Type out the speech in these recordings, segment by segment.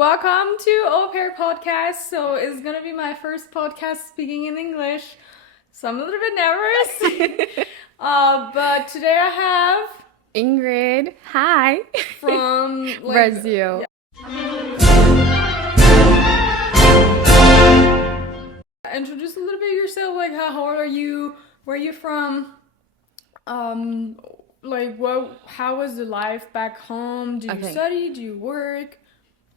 Welcome to Au Pair Podcast. So it's gonna be my first podcast speaking in English. So I'm a little bit nervous. But today I have Ingrid, hi. from Brazil. Introduce a little bit yourself. Like how old are you? Where are you from? How was the life back home? Do you study? Do you work?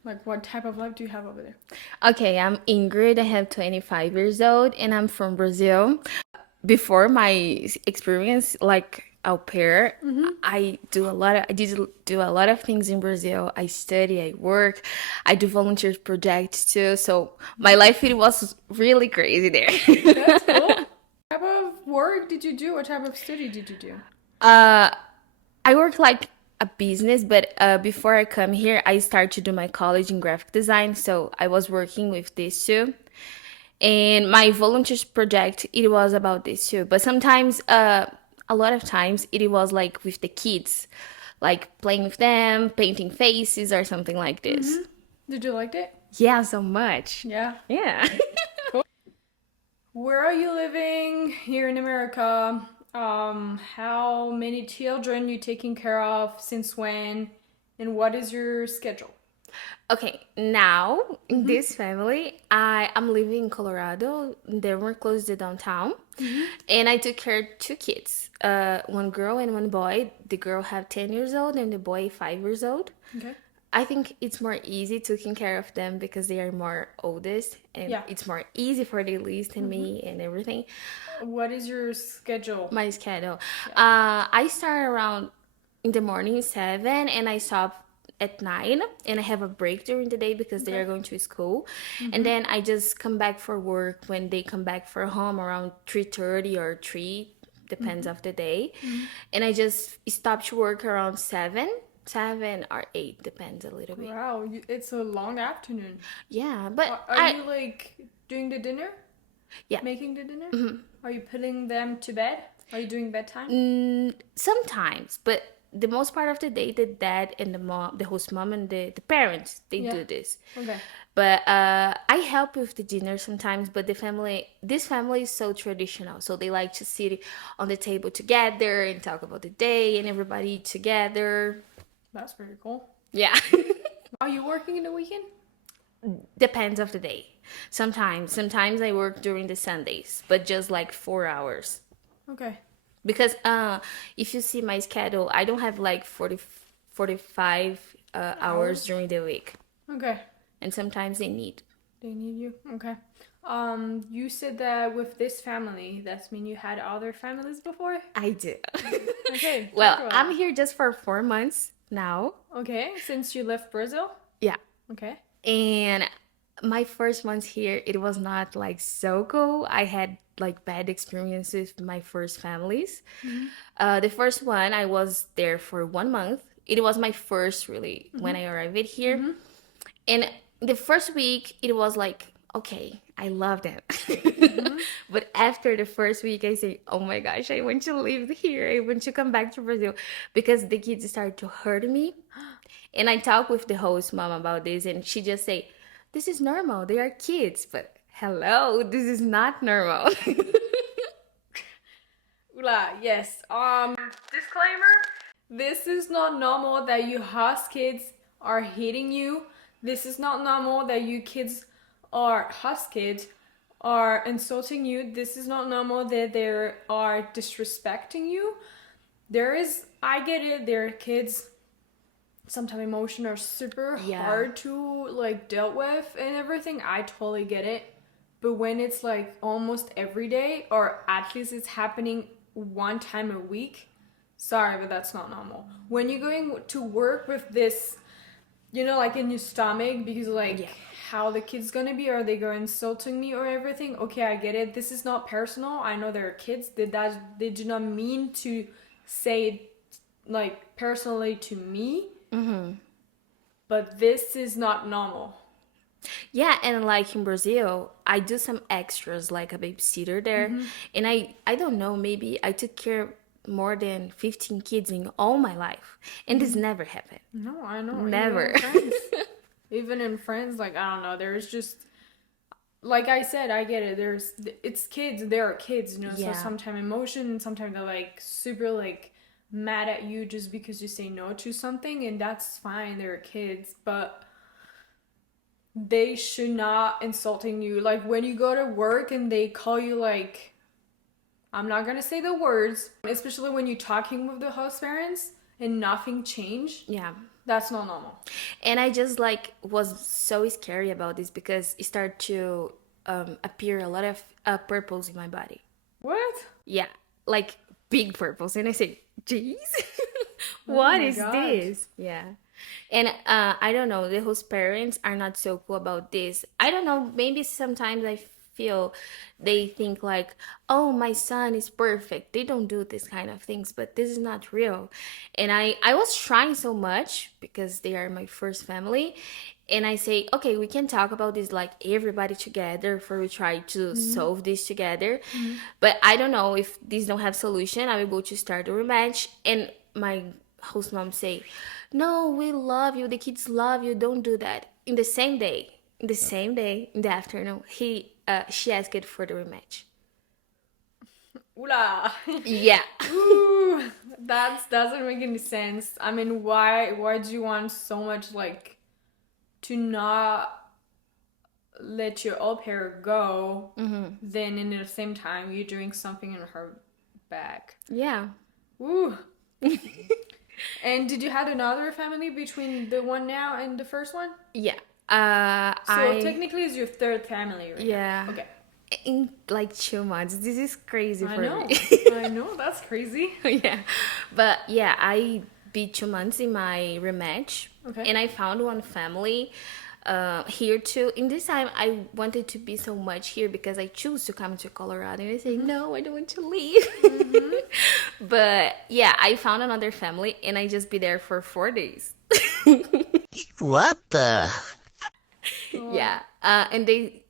Like, what type of life do you have over there? Okay, I'm Ingrid. I have 25 years old and I'm from Brazil. Before my experience like au pair, I did do a lot of things in Brazil. I study, I work, I do volunteer projects too. So my life it was really crazy there. That's cool. What type of work did you do? What type of study did you do? I work like a business, but before I come here, I started to do my college in graphic design. So I was working with this too. And my volunteer project, it was about this too. But sometimes, a lot of times, it was like with the kids, like playing with them, painting faces or something like this. Did you like it? Yeah, so much. Yeah. Yeah. Where are you living here in America? How many children you taking care of? Since when? And what is your schedule? Okay, now in this family, I'm living in Colorado. They were close to downtown, and I took care of two kids, one girl and one boy. The girl have 10 years old and the boy 5 years old. Okay. I think it's more easy taking care of them because they are more oldest, and Yeah. it's more easy for the least and me and everything. What is your schedule? My schedule, I start around in the morning 7 and I stop at 9 and I have a break during the day because they are going to school, and then I just come back for work when they come back for home around 3:30 or 3, depends of the day, and I just stop to work around 7 or 8, depends a little bit. Wow, it's a long afternoon. Yeah, but Are you like doing the dinner? Yeah. Making the dinner? Are you putting them to bed? Are you doing bedtime? sometimes, but the most part of the day, the dad and the mom, the host mom and the parents, they do this. Okay. But I help with the dinner sometimes. But this family is so traditional, so they like to sit on the table together and talk about the day and everybody together. That's pretty cool. Yeah. Are you working in the weekend? Depends of the day. Sometimes I work during the Sundays, but just like 4 hours. Okay. Because if you see my schedule, I don't have like 45 hours during the week. Okay. And sometimes they need. They need you? Okay. You said that with this family, that's mean you had other families before? I do. Okay. Well, talk about I'm here just for 4 months now. it. Okay, since you left Brazil? Yeah. Okay. And my first month here, it was not like so cool. I had like bad experiences with my first families. The first one, I was there for 1 month. It was my first really when I arrived here. And the first week, it was like, okay, I love them. But after the first week, I say, oh my gosh, I want to live here. I want to come back to Brazil because the kids started to hurt me. And I talked with the host mom about this, and she just say, this is normal. They are kids, but hello, this is not normal. Yes. Disclaimer. This is not normal that you host kids are hitting you. This is not normal that you kids are host kids are insulting you. This is not normal that they are disrespecting you. I get it, there are kids, sometimes emotions are super hard to like deal with and everything. I totally get it. But when it's like almost every day, or at least it's happening one time a week, sorry, but that's not normal. When you're going to work with this, like in your stomach, because like how the kid's gonna be, are they going insulting me or everything? Okay, I get it. This is not personal. I know they're kids. They do not mean to say it like personally to me. But this is not normal. Yeah, and like in Brazil, I do some extras like a babysitter there. And I don't know, maybe I took care of more than 15 kids in all my life. And this never happened. No, I know. Never. even in friends, like, I don't know, there's just, like I said, I get it. It's kids, they are kids, you know, so Yeah. sometimes emotion, sometimes they're like super like mad at you just because you say no to something, and that's fine, they're kids, but they should not insulting you. Like when you go to work and they call you like, I'm not gonna say the words, especially when you're talking with the host parents and nothing changed. Yeah. That's not normal. And I just like was so scary about this because it started to appear a lot of purples in my body. What? Yeah, like big purples. And I say, geez, Oh what my is God. this? Yeah. And I don't know, the host parents are not so cool about this. I don't know, maybe sometimes I feel they think like, oh, my son is perfect. They don't do this kind of things, but this is not real. And I was trying so much because they are my first family. And I say, okay, we can talk about this like everybody together for we try to solve this together. But I don't know if these don't have solution. I'm able to start a rematch. And my host mom say, no, we love you. The kids love you. Don't do that. In the same day, in the afternoon, she asked for the rematch. Ooh, Yeah. Ooh, that doesn't make any sense. I mean, why do you want so much like to not let your au pair go, then in the same time you're doing something in her back? Yeah. Ooh. And did you have another family between the one now and the first one? Yeah. So technically it's your third family right Yeah. now. Okay. In like 2 months. This is crazy I for know. me. I know, that's crazy. Yeah. But yeah, I beat 2 months in my rematch. Okay. And I found one family here too. In this time, I wanted to be so much here because I choose to come to Colorado. And I say, no, I don't want to leave. But yeah, I found another family and I just be there for 4 days. What the? Yeah. And they,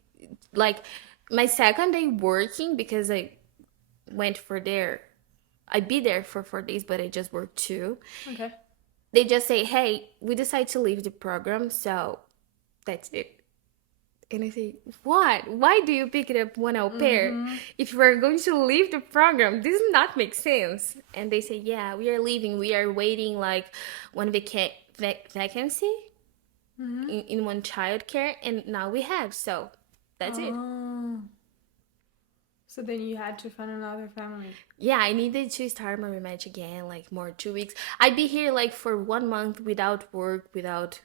like, my second day working because I be there for 4 days, but I just worked 2. Okay. They just say, hey, we decide to leave the program, so that's it. And I say, what? Why do you pick it up one au pair? If we're going to leave the program, this does not make sense. And they say, yeah, we are leaving. We are waiting like one vacancy in one childcare, and now we have. So that's it. Oh. So then you had to find another family. Yeah, I needed to start my rematch again, like more 2 weeks. I'd be here like for 1 month without work, without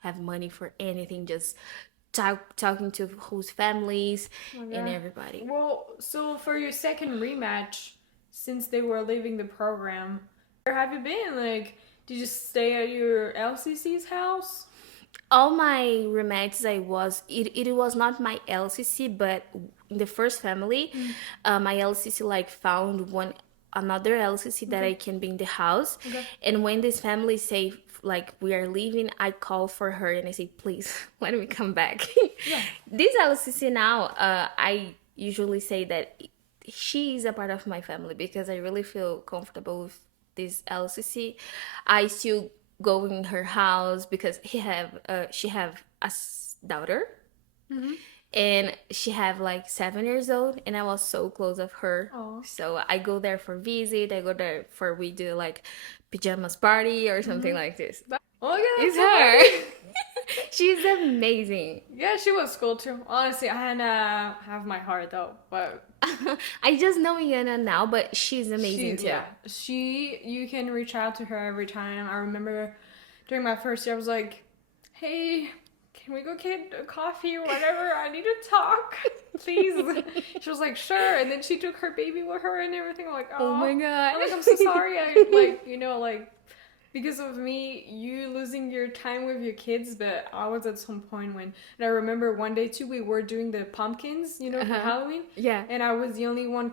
have money for anything, just talking to host families and everybody. Well, so for your second rematch, since they were leaving the program, where have you been? Like, did you stay at your LCC's house? All my rematches, it was not my LCC, but in the first family, my LCC like found another LCC that I can be in the house. And when this family say like we are leaving, I call for her and I say, please, when we come back. This LCC now, I usually say that she is a part of my family because I really feel comfortable with this LCC. I still go in her house because she have a daughter, and she have like 7 years old, and I was so close of her. So I go there for visit. I go there for we do like pajamas party or something like this. Oh yeah, It's that's so her. funny. She's amazing. Yeah, she was cool too. Honestly, Hannah have my heart though, but I just know Yana now, but she's amazing too. yeah, you can reach out to her every time. I remember during my first year, I was like, hey, can we go get a coffee or whatever? I need to talk, please. She was like, sure. And then she took her baby with her and everything. I'm like, Oh my God. I'm like, I'm so sorry. I like, like because of me, you losing your time with your kids. But I was at some point when, and I remember one day too, we were doing the pumpkins, for Halloween. Yeah. And I was the only one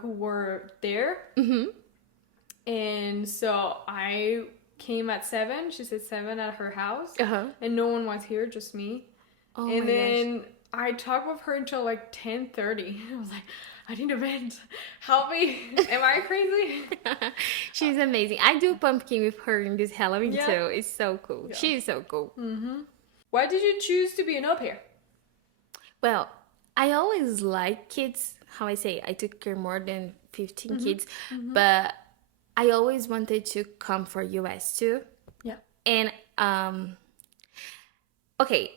who were there. And so I came at 7. She said 7 at her house. And no one was here, just me. Oh and my then gosh. I talked with her until like 10:30. I was like, I need a vent. Help me. Am I crazy? She's amazing. I do pumpkin with her in this Halloween Yeah. too. It's so cool. Yeah. She's so cool. Why did you choose to be an au pair? Well, I always like kids. How I say, I took care more than 15 kids, but I always wanted to come for US too. Yeah. And okay,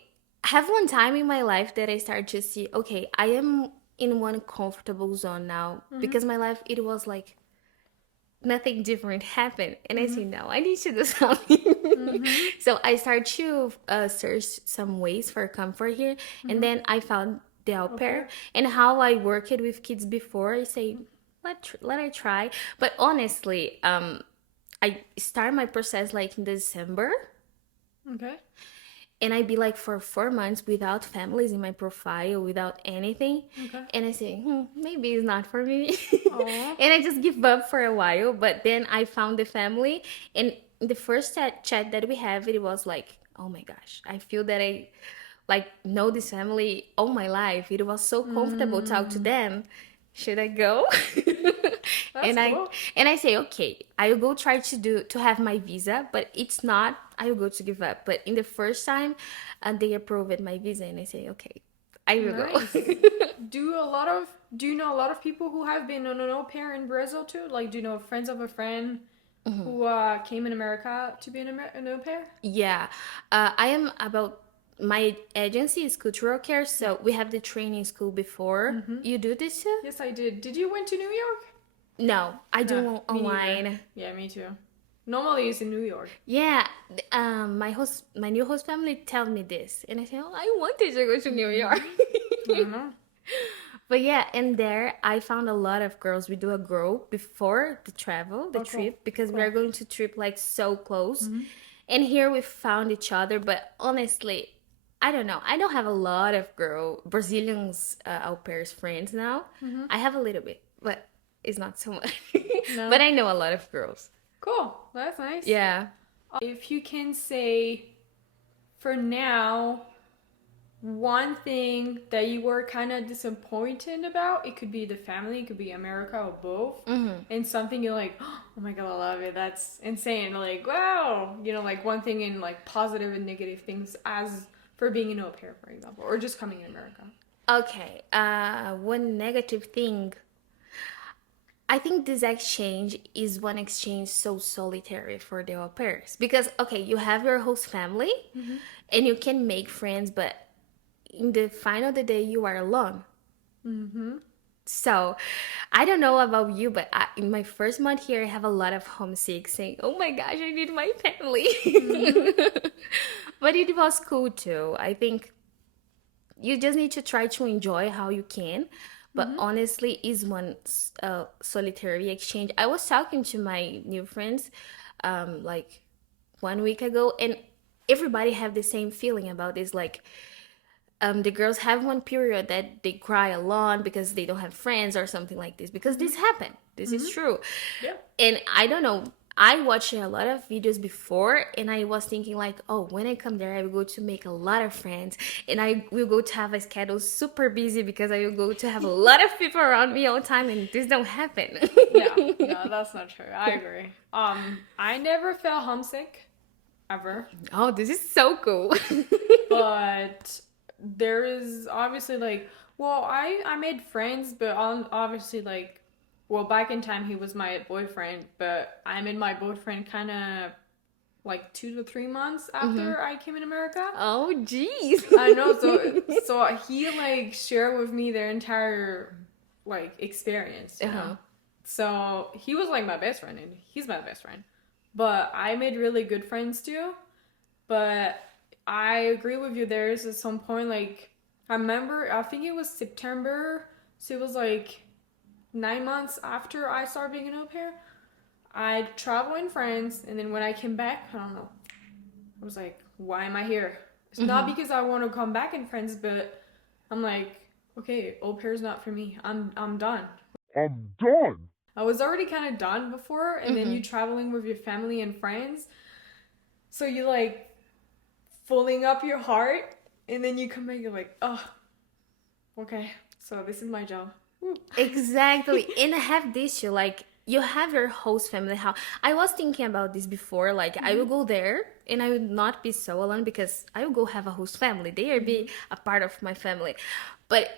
I have one time in my life that I started to see, okay, I am in one comfortable zone now because my life it was like nothing different happened, and I say no, I need to do something. So I started to search some ways for comfort here, and then I found the au pair and how I worked with kids before. I say let I try, but honestly, I start my process like in December. Okay. And I'd be like for 4 months without families in my profile, without anything. Okay. And I say, maybe it's not for me. Aw. And I just give up for a while. But then I found the family. And the first chat that we have, it was like, oh my gosh, I feel that I like know this family all my life. It was so comfortable talk to them. Should I go? That's and cool. I say, okay, I will go try to have my visa, but it's not. I will go to give up. But in the first time, they approved my visa, and I say, okay, I will Nice. go. Do you know a lot of people who have been on an au pair in Brazil too? Like, do you know friends of a friend who came in America to be an au pair? Yeah, I am about. My agency is cultural care, so we have the training school before. You do this too? Yes, I did. Did you went to New York? No, I do No, me neither. online. Yeah, me too. Normally it's in New York. Yeah, my new host family tell me this, and I say, oh, I wanted to go to New York. I don't know. But yeah, and there I found a lot of girls. We do a group before the travel, the Oh, cool. trip, because we are going to trip like so close. Mm-hmm. And here we found each other. But honestly, I don't know. I don't have a lot of Brazilians au pairs friends now. I have a little bit, but it's not so much. No. But I know a lot of girls. Cool. That's nice. Yeah. If you can say for now one thing that you were kind of disappointed about, it could be the family, it could be America, or both, and something you're like, oh my god, I love it, that's insane, like wow, you know, like one thing in like positive and negative things as for being an au pair, for example, or just coming in America. Okay. One negative thing. I think this exchange is one exchange so solitary for the au pairs because okay, you have your host family, and you can make friends, but in the final of the day, you are alone. So, I don't know about you, but in my first month here, I have a lot of homesick saying, "Oh my gosh, I need my family." But it was cool too. I think you just need to try to enjoy how you can. But honestly, is one solitary exchange. I was talking to my new friends, like 1 week ago, and everybody have the same feeling about this. Like, the girls have one period that they cry a lot because they don't have friends or something like this. Because this happened. This is true. Yeah. And I don't know. I watched a lot of videos before, and I was thinking like, oh, when I come there, I will go to make a lot of friends, and I will go to have a schedule super busy because I will go to have a lot of people around me all the time, and this don't happen. Yeah, no, that's not true. I agree. I never felt homesick, ever. Oh, this is so cool. But there is obviously like, well, I made friends, but obviously like, well, back in time he was my boyfriend, but I made my boyfriend kind of like 2 to 3 months after I came in America. Oh, jeez. I know, so he like shared with me their entire like experience, you know. So he was like my best friend, and he's my best friend. But I made really good friends too. But I agree with you. There is at some point, like, I remember, I think it was September, so it was like 9 months after I started being an au pair. I traveled in France, and then when I came back, I don't know, I was like, why am I here? It's not because I want to come back in France, but I'm like, okay, au pair's not for me. I'm done. I'm done. I was already kind of done before, and then you traveling with your family and friends, so you like filling up your heart, and then you come back, you're like, oh, okay, so this is my job. Woo. Exactly. And I have this issue, like, you have your host family. How I was thinking about this before, like I will go there and I would not be so alone because I will go have a host family. They are be a part of my family. But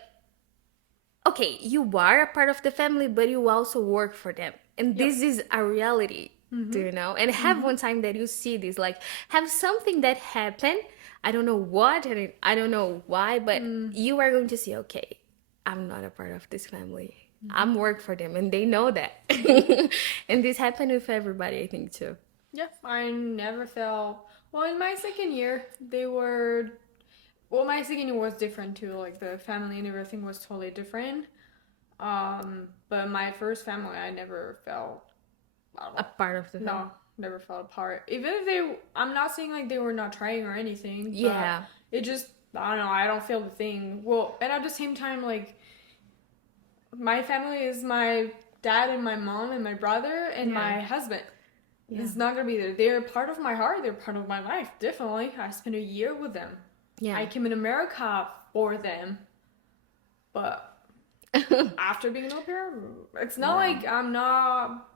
okay, you are a part of the family, but you also work for them. And this is a reality, do you know? And have one time that you see this, like have something that happened. I don't know what and I don't know why, but you are going to see, okay, I'm not a part of this family. I'm work for them and they know that. And this happened with everybody, I think too. Yeah, I never felt. Well, in my second year, they were. Well, my second year was different too. Like the family and everything was totally different. But my first family, I never felt. I don't know. A part of the family. No, never felt a part. Even if they, I'm not saying like they were not trying or anything. But Yeah. it just, I don't know. I don't feel the thing. Well, and at the same time, like my family is my dad and my mom and my brother and my husband. Yeah. It's not gonna be there. They're part of my heart. They're part of my life. Definitely, I spent a year with them. Yeah. I came in America for them, but after being an au pair, it's not like I'm not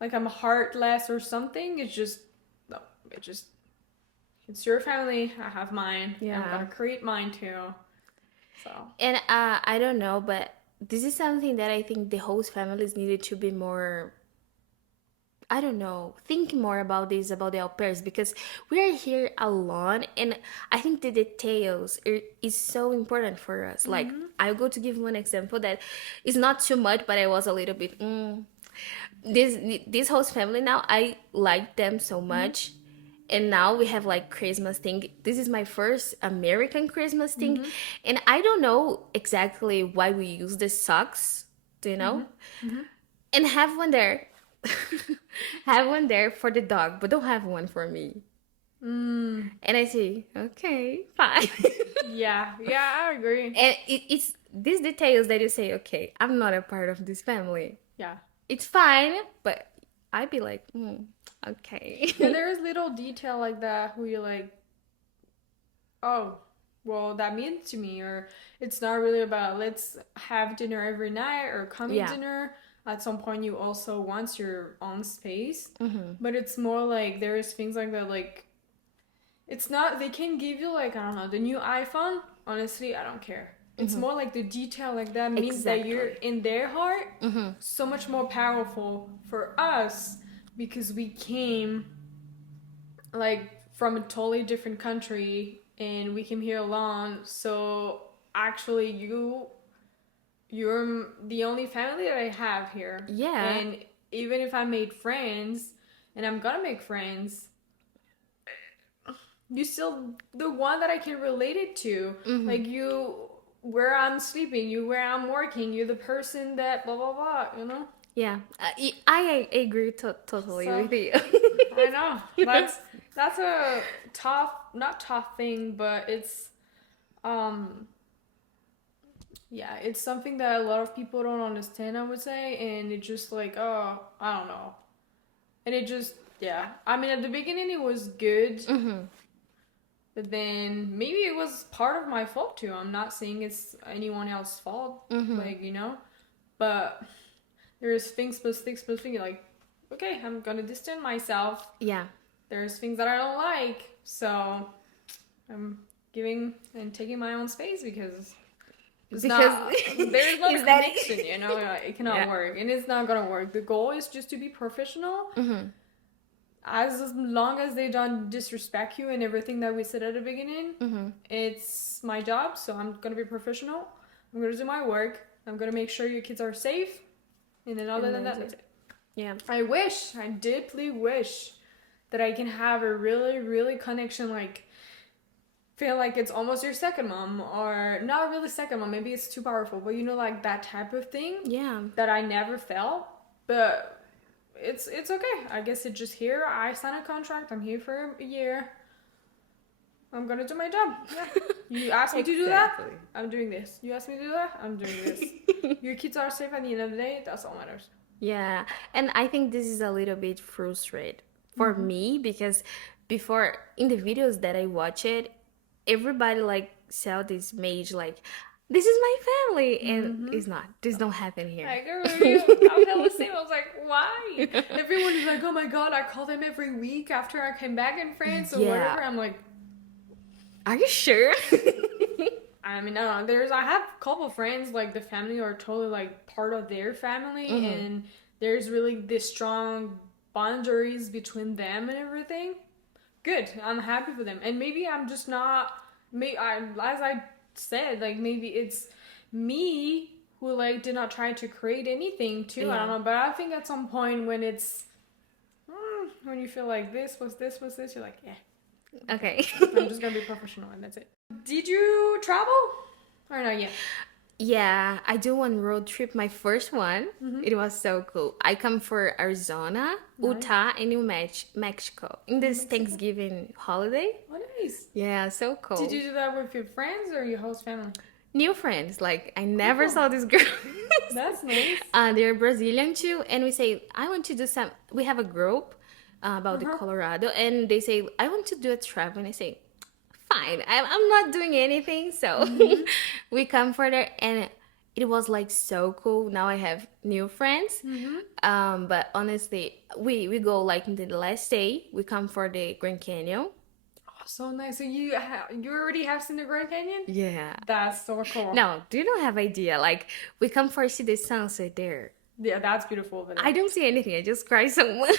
like I'm heartless or something. It's just no. It's your family. I have mine. Yeah. I'm gonna create mine too. So And I don't know, but this is something that I think the host families needed to be more, I don't know, think more about this, about the au pairs, because we are here alone, and I think the details is so important for us. Like, I'll go to give one example that is not too much, but I was a little bit, this host family now, I like them so much. And now we have like Christmas thing. This is my first American Christmas thing. And I don't know exactly why we use the socks, do you know? And have one there. Have one there for the dog, but don't have one for me. And I say, okay, fine. yeah, I agree. And it's these details that you say, okay, I'm not a part of this family. Yeah. It's fine, but I'd be like, okay. And there's little detail like that who you're like, oh, well, that means to me, or it's not really about let's have dinner every night or coming dinner. At some point, you also want your own space, but it's more like there's things like that. Like, it's not. They can give you like I don't know the new iPhone. Honestly, I don't care. It's more like the detail like that means that you're in their heart. So much more powerful for us because we came like from a totally different country and we came here alone. So actually, you're the only family that I have here. Yeah. And even if I made friends, and I'm gonna make friends, you still the one that I can relate it to. Like you, where I'm sleeping, you where I'm working, you're the person that blah blah blah. You know. Yeah, I agree totally with you. I know that's a not tough thing, but it's yeah, it's something that a lot of people don't understand, I would say, and it's just like, oh, I don't know. And it just, yeah. I mean, at the beginning it was good, but then maybe it was part of my fault too. I'm not saying it's anyone else's fault, like, you know, but there's things plus things plus things, like, okay, I'm gonna distance myself. Yeah. There's things that I don't like, so I'm giving and taking my own space because there's no connection, you know, it cannot work, and it's not gonna work. The goal is just to be professional. As long as they don't disrespect you and everything that we said at the beginning, it's my job, so I'm gonna be professional. I'm gonna do my work. I'm gonna make sure your kids are safe, and then other than that, that's it. Yeah. I deeply wish that I can have a really, really connection, like feel like it's almost your second mom, or not really second mom, maybe it's too powerful, but you know, like that type of thing. Yeah. That I never felt, but it's okay. I guess it's just here. I signed a contract. I'm here for a year. I'm gonna do my job. Yeah. You asked me to do that, I'm doing this. You asked me to do that, I'm doing this. Your kids are safe at the end of the day. That's all matters. Yeah, and I think this is a little bit frustrating for me because before in the videos that I watched it, everybody like saw this mage like this is my family, and it's not. This don't happen here. I agree with you. I felt the same. I was like, why? Everyone is like, oh my god, I call them every week after I came back in France or Yeah. whatever. I'm like, Are you sure? I mean, no, I have a couple friends, like the family are totally like part of their family, and there's really this strong boundaries between them and everything. Good, I'm happy for them, and maybe I'm just not. As I said, like maybe it's me who like did not try to create anything too. I don't know, but I think at some point when it's when you feel like this was this, you're like, yeah. Okay. I'm just gonna be professional and that's it. Did you travel? Or not yet? Yeah, I do one road trip, my first one. It was so cool. I come for Arizona, Utah, and Mexico in this Thanksgiving holiday. Oh, nice. Yeah, so cool. Did you do that with your friends or your host family? New friends, like I never saw this girl. That's nice. They're Brazilian too, and we say I want to do some. We have a group about the Colorado, and they say I want to do a trip, and I say, fine, I'm not doing anything, so we come for there, and it was like so cool. Now I have new friends, but honestly, we go like in the last day. We come for the Grand Canyon. Oh, so nice. So you already have seen the Grand Canyon? Yeah. That's so cool. No, do you not have idea? Like we come for see the sunset there. Yeah, that's beautiful over there. I don't see anything. I just cry so much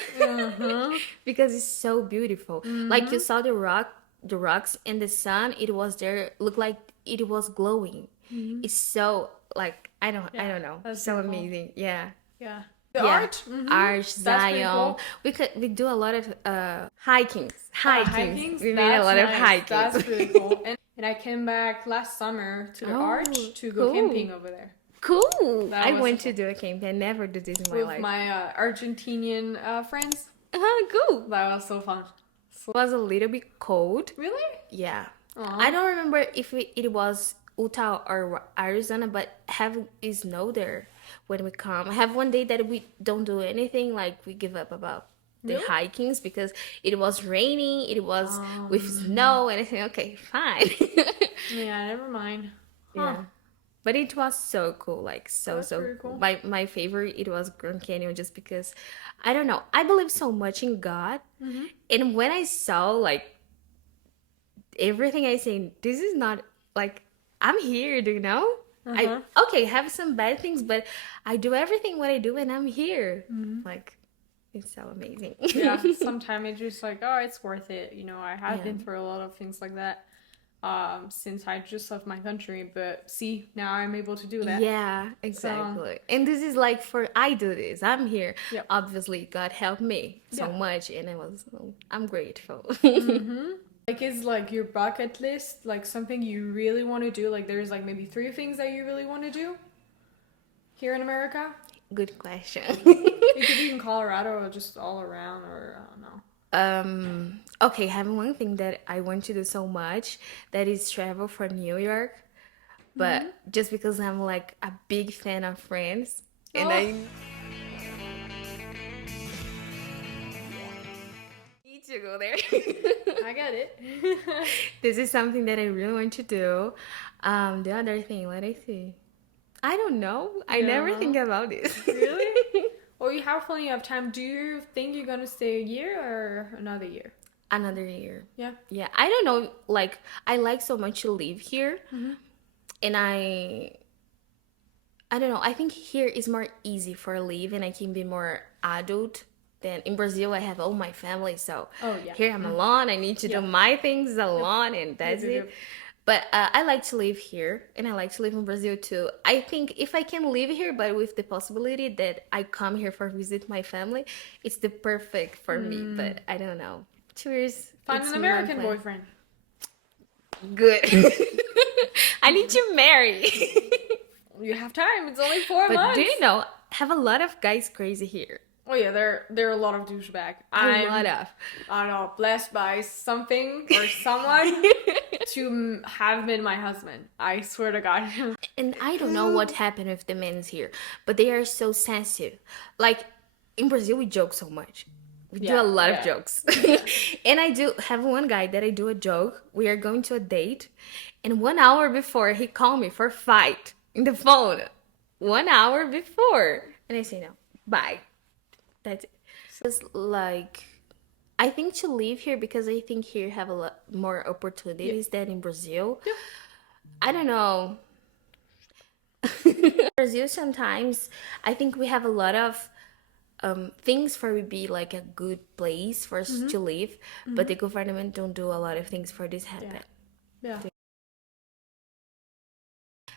because it's so beautiful. Like you saw the rocks in the sun. It was there. Looked like it was glowing. It's so like I don't know. That's So beautiful. amazing. Yeah. Yeah. The Yeah. art? Arch, That's pretty Zion. cool. We do a lot of hikings. Hikings? We made a That's lot of nice. hikings. That's really cool. And I came back last summer to the Arch to go cool. camping over there. Cool. That I was went so to do a camp. I never did this in my With life. my Argentinian friends. Cool. That was so fun. It was a little bit cold. Really? Yeah. Aw. I don't remember if it was Utah or Arizona, but have is snow there when we come. I have one day that we don't do anything, like we give up about the Really? hikings because it was raining, it was with snow, and I said, okay, fine. Yeah, never mind. Yeah. But it was so cool, like That's so pretty cool. my favorite it was Grand Canyon just because I don't know, I believe so much in God, and when I saw like everything, I say this is not like I'm here, do you know? I have some bad things, but I do everything what I do and I'm here. Like it's so amazing. Yeah, sometimes it's just like, oh, it's worth it. You know, I have been through a lot of things like that since I just left my country. But see, now I'm able to do that. Yeah, exactly. And this is like for I do this. I'm here. Yep. Obviously, God helped me so Yeah. much, and I'm grateful. Like, is like your bucket list like something you really want to do? Like, there's like maybe 3 things that you really want to do here in America. Good question. It could be in Colorado or just all around, or I don't know. Okay, having one thing that I want to do so much that is travel for New York, but just because I'm like a big fan of Friends, and I need to go there. I get it. This is something that I really want to do. The other thing, let me see. I don't know. I never think about this. Really? Well, you have plenty of time. Do you think you're gonna stay a year or another year? Another year. Yeah. Yeah, I don't know. Like, I like so much to live here, and I don't know. I think here is more easy for live, and I can be more adult. Than in Brazil, I have all my family, so here I'm alone. I need to do my things alone, and that's Yep, it. yep. But I like to live here, and I like to live in Brazil too. I think if I can live here, but with the possibility that I come here for visit my family, it's the perfect for me. But I don't know. 2 years. Find it's an my American plan. boyfriend. Good. I need to marry. You have time. It's only 4 But months. do you know, have a lot of guys crazy here. Oh yeah, there are a lot of douchebag. A lot of. I don't know, blessed by something or someone to have been my husband. I swear to God. And I don't know what happened with the men's here, but they are so sensitive. Like in Brazil, we joke so much. We do a lot of jokes. And I do have one guy that I do a joke. We are going to a date, And 1 hour before, he called me for a fight in the phone. 1 hour before. And I say, no, bye. That's it. It's like, I think to live here, because I think here have a lot more opportunities than in Brazil. Yeah. I don't know. Brazil sometimes, I think we have a lot of things for it be like a good place for us to live, but the government don't do a lot of things for this happen. Yeah.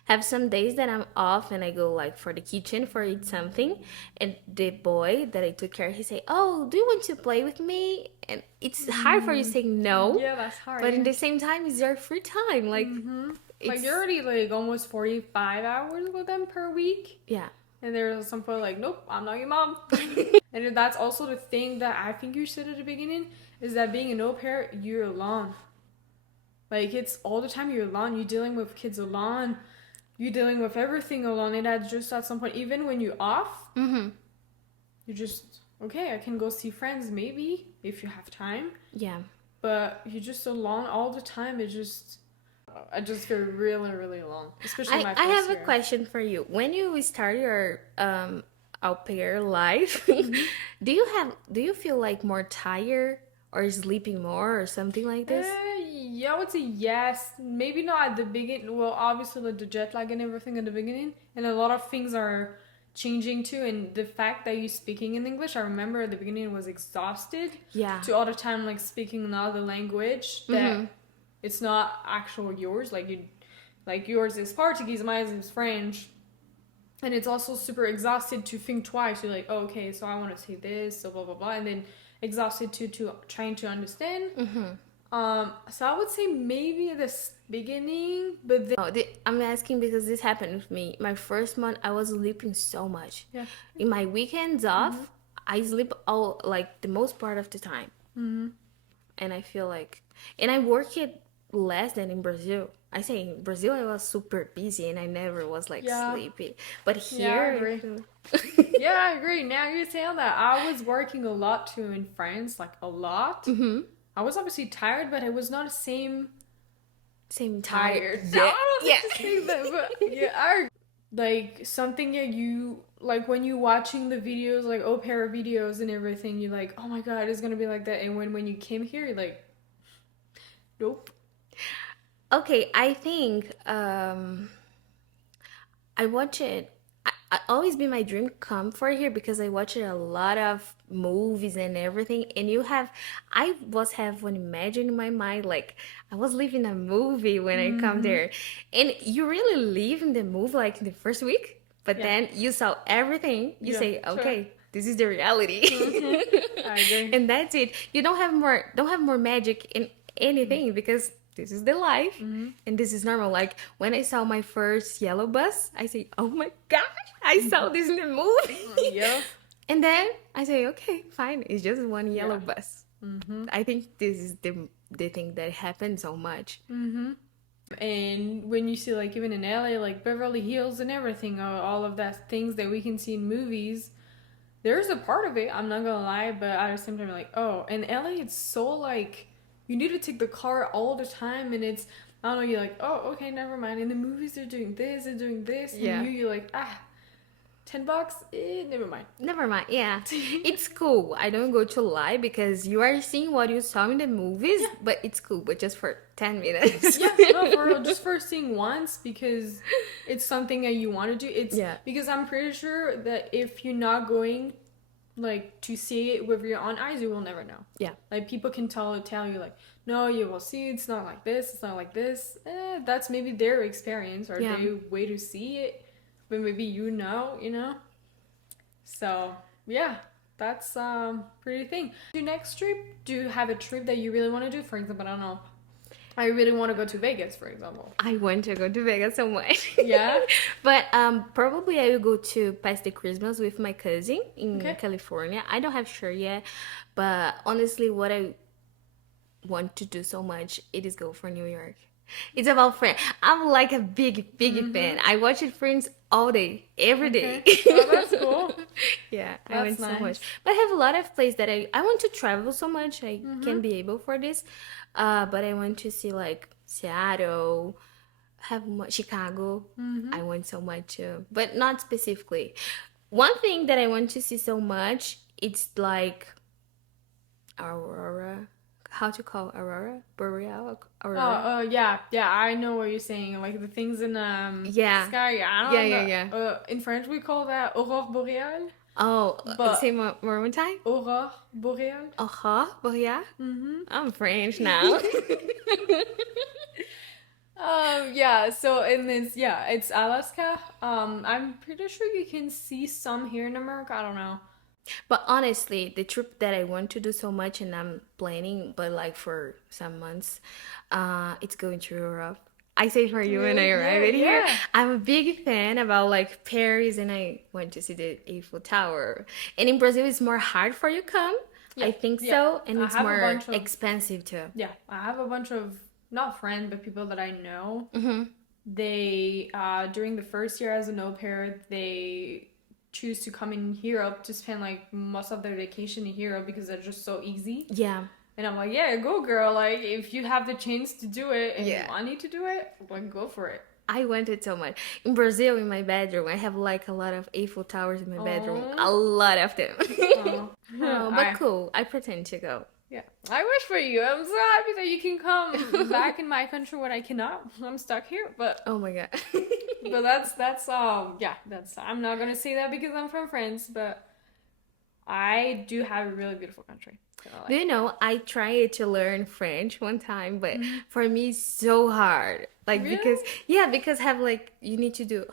Have some days that I'm off and I go like for the kitchen for eat something, and the boy that I took care, he say, "Oh, do you want to play with me?" And it's hard for you to say no. Yeah, that's hard. But in the same time, it's your free time. Like, like you're already like almost 45 hours with them per week. yeah. And there's some point like, nope, I'm not your mom. And that's also the thing that I think you said at the beginning, is that being an au pair, you're alone. Like, it's all the time you're alone. You're dealing with kids alone. You're dealing with everything alone. And that's just at some point, even when you're off, you're just, okay, I can go see friends maybe, if you have time. Yeah. But you're just alone all the time. It's just... I just feel really, really alone, especially my first I have year. a question for you. When you start your au pair life, do you feel like more tired or sleeping more or something like this? Yeah, I would say yes. Maybe not at the beginning. Well, obviously, like the jet lag and everything at the beginning, and a lot of things are changing too. And the fact that you speaking in English, I remember at the beginning was exhausted. Yeah. To all the time like speaking another language that it's not actual yours. Like yours is Portuguese, mine is French. And it's also super exhausted to think twice. You're like, oh, okay, so I want to say this, so blah blah blah, and then exhausted to trying to understand. So I would say maybe this beginning, but then I'm asking because this happened with me. My first month, I was sleeping so much. Yeah. In my weekends off, I sleep all like the most part of the time. And I feel like, and I work it less than in Brazil. I say in Brazil I was super busy and I never was like sleepy. But here, I agree. Yeah, I agree. Now you tell that, I was working a lot too in France, like a lot. I was obviously tired, but it was not the same tired. Yeah. Yeah. Like something that you like when you watching the videos, like au pair videos and everything, you're like, oh my god, it's gonna be like that. And when you came here, you're like, nope. Okay, I think I watch it. I always be my dream come for here because I watch it a lot of movies and everything. And I was have one imagine in my mind like I was living a movie when I come there, and you really live in the movie like in the first week, but then you saw everything. You say, okay, this is the reality, I agree. and that's it. You don't have more magic in anything because this is the life and this is normal. Like when I saw my first yellow bus, I say, oh my gosh, I saw this in the movie. Yeah. And then I say, okay, fine, it's just one yellow bus. I think this is the thing that happens so much. And when you see like even in LA, like Beverly Hills and everything, all of that things that we can see in movies, there's a part of it, I'm not gonna lie, but at the same time, like, oh, in LA, it's so like, you need to take the car all the time, and it's, I don't know, you're like, oh, okay, never mind. In the movies, they're doing this, and you're like, $10, never mind. Never mind, yeah. It's cool. I don't go to lie because you are seeing what you saw in the movies, but it's cool, but just for 10 minutes. Yeah, no, for real, just for seeing once because it's something that you want to do. It's because I'm pretty sure that if you're not going like to see it with your own eyes, you will never know. Yeah. Like people can tell you like, no, you will see it's not like this, it's not like this. That's maybe their experience or their way to see it. But maybe you know. So yeah, that's pretty thing. Your next trip, do you have a trip that you really want to do? For example, I don't know, I really want to go to Vegas, for example. I want to go to Vegas so much. Yeah. But probably I will go to pass the Christmas with my cousin in California. I don't have sure yet, but honestly, what I want to do so much, it is go for New York. It's about Friends. I'm like a big fan. I watch it Friends all day, every day. Oh, that's cool. Yeah, That's I went nice. so much. But I have a lot of places that I want to travel so much. I can't be able for this. But I want to see like Seattle, have Chicago. Mm-hmm. I want so much too, but not specifically. One thing that I want to see so much, it's like aurora. How to call aurora? Boreal? Aurora? Yeah, I know what you're saying. Like the things in Yeah. sky. I don't Yeah. know. In French we call that aurore boreale, Oh, but say one time. aurore boreale. Boreal. Mm-hmm. I'm French now. Yeah. So in this, yeah, it's Alaska. I'm pretty sure you can see some here in America. I don't know. But honestly, the trip that I want to do so much and I'm planning, but like for some months, it's going to Europe. I say for you when I Really? arrive Yeah, here, yeah. I'm a big fan about like Paris and I want to see the Eiffel Tower. And in Brazil, it's more hard for you come. I think yeah. so. And I it's have a more bunch of- expensive too. Yeah, I have a bunch of not friends, but people that I know. Mm-hmm. They during the first year as an au pair, they choose to come in Europe to spend like most of their vacation in Europe because they're just so easy. Yeah. And I'm like, yeah, go girl. Like if you have the chance to do it and Yeah. you want to do it, like go for it. I wanted so much. In Brazil, in my bedroom, I have like a lot of Eiffel Towers in my bedroom. Aw. A lot of them. Oh. Oh, but cool. I pretend to go. Yeah, I wish for you. I'm so happy that you can come back in my country when I cannot. I'm stuck here, but Oh my god. that's yeah, that's I'm not gonna say that because I'm from France, but I do have a really beautiful country. that I like. Do you know, I tried to learn French one time, but for me it's so hard. Like Really? because have like you need to do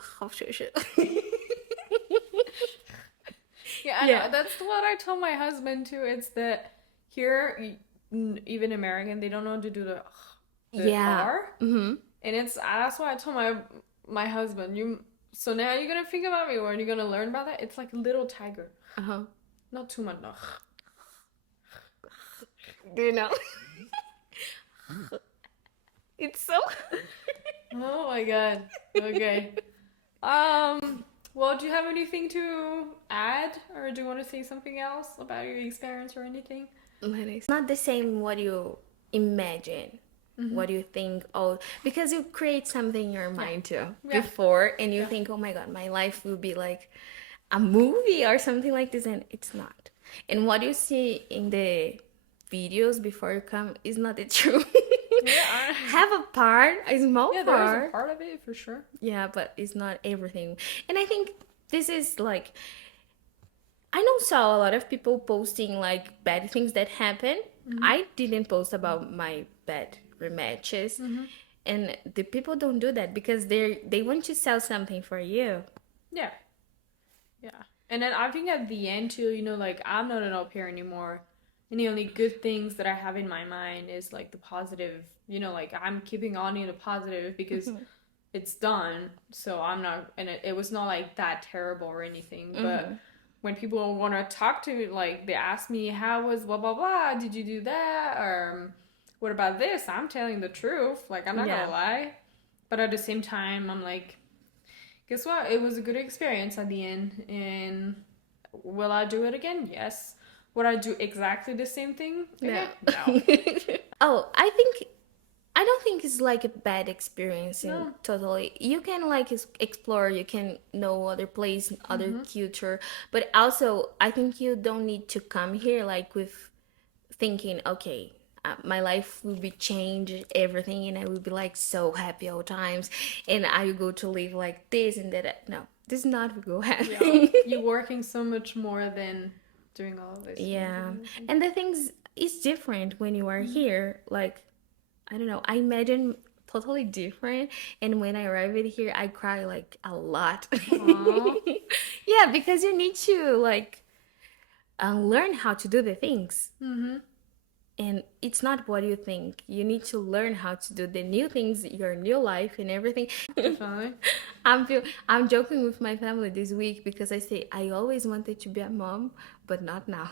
Yeah, I Yeah. know. That's what I told my husband too. It's that here, even American, they don't know how to do the Yeah. R, Mm-hmm. and that's why I told my husband, you. So now you're gonna think about me when you're gonna learn about that. It's like little tiger, Uh-huh. not too much. No. Do you know? It's so Oh my god. Okay. Well, do you have anything to add, or do you want to say something else about your experience or anything? It's not the same what you imagine. What you think, oh, because you create something in your mind too Yeah. before, and you think, oh my god, my life will be like a movie or something like this, and it's not. And what you see in the videos before you come is not the truth. Yeah. Have a part, a small Yeah, there is part. a part of it for sure. Yeah, but it's not everything. And I think this is like I know saw a lot of people posting like bad things that happen. I didn't post about my bad rematches. And the people don't do that because they want to sell something for you. Yeah. Yeah. And then I think at the end too, like I'm not an au pair anymore. And the only good things that I have in my mind is like the positive, like I'm keeping on in the positive because it's done. So I'm not, and it was not like that terrible or anything. But when people want to talk to me, like they ask me, how was blah, blah, blah, did you do that? Or what about this? I'm telling the truth. Like I'm not Yeah. gonna lie. But at the same time, I'm like, guess what? It was a good experience at the end. And will I do it again? Yes. Would I do exactly the same thing again? No. Oh, I don't think it's like a bad experience in No. totally. You can like explore, you can know other place, other culture, but also I think you don't need to come here like with thinking, okay, my life will be changed, everything, and I will be like so happy all times, and I will go to live like this and that. No, this is not what will happen. You're working so much more than doing all of this. Yeah, and the things is different when you are here. Like, I don't know, I imagine totally different. And when I arrived here, I cry like a lot. Aw. Yeah, because you need to like learn how to do the things. And it's not what you think. You need to learn how to do the new things, your new life and everything. Definitely. I'm joking with my family this week because I say I always wanted to be a mom, but not now.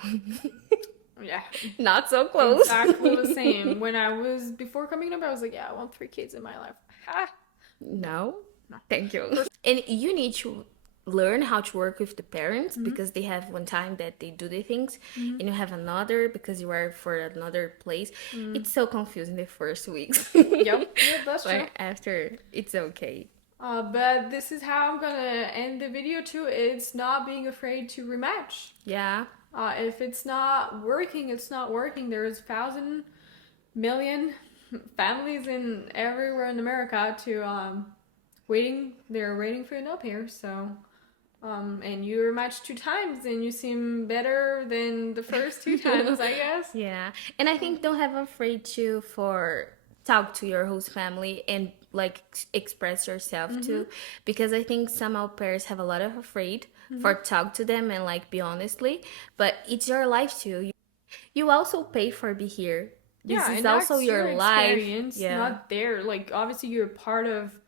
Yeah. Not so close. Exactly the same. When I was, before coming up, I was like, yeah, I want 3 kids in my life. Ha! No, thank you. And you need to learn how to work with the parents because they have one time that they do the things and you have another because you are for another place. It's so confusing the first weeks. Yep, that's true. But after, it's okay. But this is how I'm gonna end the video too. It's not being afraid to rematch. Yeah. If it's not working, it's not working. There's 1,000 million families in everywhere in America to waiting. They're waiting for an au pair. So, and you were matched 2 times, and you seem better than the first 2 times, I guess. Yeah. And I think don't have afraid to for talk to your host family and like express yourself too, because I think some au pairs have a lot of afraid for talk to them and like be honestly, but it's your life too. You also pay for be here. This Yeah, is and also that's your life. experience, Yeah. not there. Like, obviously, you're part of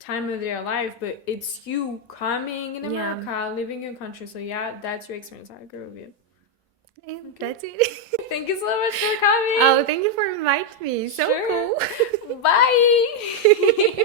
time of their life, but it's you coming in Yeah. America, living in your country. So yeah, that's your experience. I agree with you. And that's it. Thank you so much for coming. Oh, thank you for inviting me. So Sure. cool. Bye.